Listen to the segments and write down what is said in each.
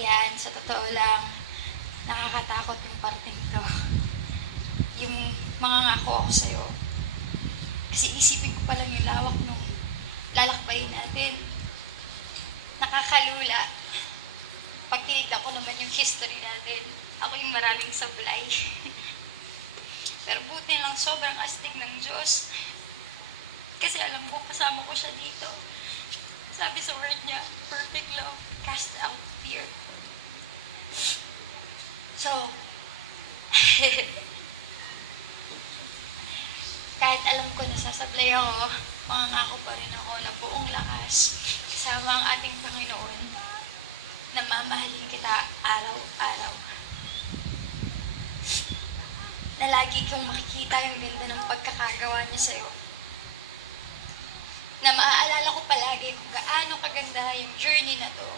Yan, sa totoo lang, nakakatakot yung parting to. Yung mga ngako ako sa'yo. Kasi isipin ko pa lang yung lawak nung lalakbayin natin. Nakakalula. Pag tinignan ko naman yung history natin, ako yung maraming sablay. Pero buti lang sobrang astig ng Diyos. Kasi alam ko, kasama ko siya dito. Sabi sa word niya, perfect love, cast out fear. So, kahit alam ko nasasablay ako, mangangako pa rin ako na buong lakas kasama ang ating Panginoon na mamahalin kita araw-araw. Na lagi kong makikita yung ganda ng pagkakagawa niya sa'yo. Na maaalala ko palagi kung gaano kaganda yung journey na to.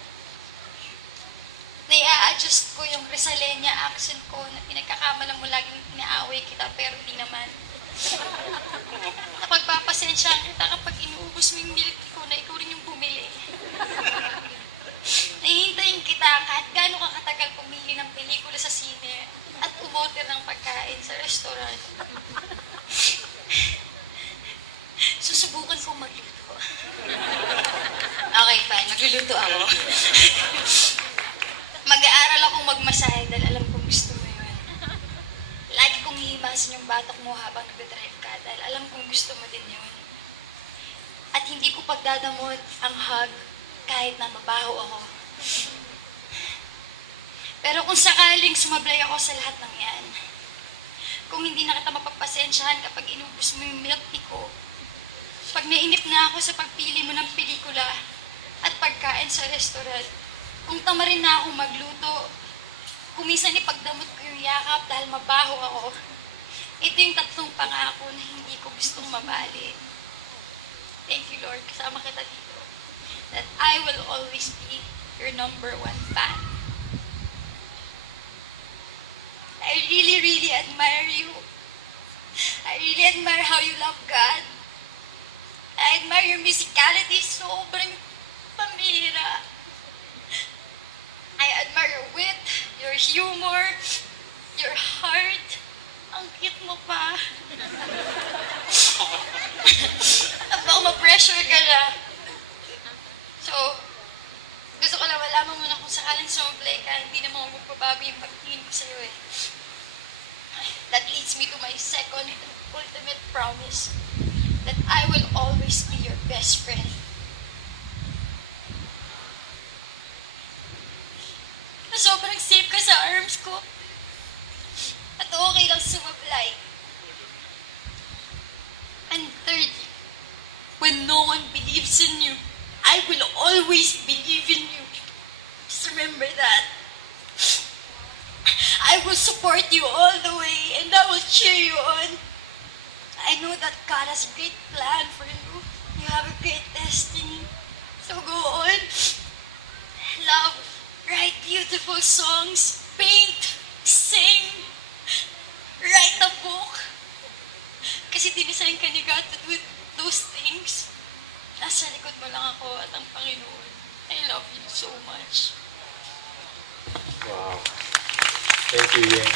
Na i-adjust ko yung Rizalenya accent ko na pinagkakamalang mo laging inaaway kita pero di naman. Napagpapasensyahan kita kapag inuubos mo yung milk ko na ikaw rin yung bumili. Nahihintayin kita kahit gaano ka katagal pumili ng pelikula sa sine at umorder ng pagkain sa restaurant. Susubukan kong magluto. Okay, fine. Magluluto ako. Mag-aaral akong magmasahe dahil alam kong gusto mo yun. Lagi kong hihimasin yung batok mo habang nag-drive ka dahil alam kong gusto mo din yun. At hindi ko pagdadamot ang hug kahit na mabaho ako. Pero kung sakaling sumablay ako sa lahat ng yan, kung hindi na kita mapagpasensyahan kapag inubos mo yung milk tea ko, pag nainip na ako sa pagpili mo ng pelikula at pagkain sa restaurant, kung tama rin na akong magluto, kung minsan ipagdamot ko yung yakap dahil mabaho ako, ito yung tatlong pangako na hindi ko gustong mabali. Thank you, Lord, kasama kita dito. That I will always be your #1 fan. I really, really admire you. I really admire how you love God. I admire your musicality, sobrang pamira. I admire your wit, your humor, your heart. Ang cute mo pa. Baka ma-pressure ka na. So, gusto ko lang malaman mo na kung sakaling sumablay ka, hindi naman magbabago yung pagtingin ko sa'yo eh. That leads me to my second and ultimate promise that I will always be your best friend. Na sobrang safe ka sa arms ko. At okay lang sumablay. And third, when no one believes in you, I will always believe in you. Just remember that. I will support you all the way and I will cheer you on. I know that God has a great plan for you. You have a great destiny. So go on. Love, write beautiful songs, paint, sing, write a book. Kasi dinisign ka ni God to do those things. Nasa likod mo lang ako at ang Panginoon. I love you so much. Wow. Thank you, Ying.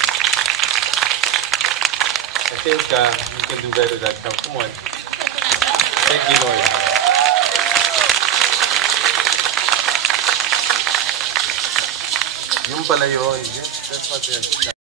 I think you can do better that time. Come on. Thank you, Lord. Yung pala yun. That's what it is.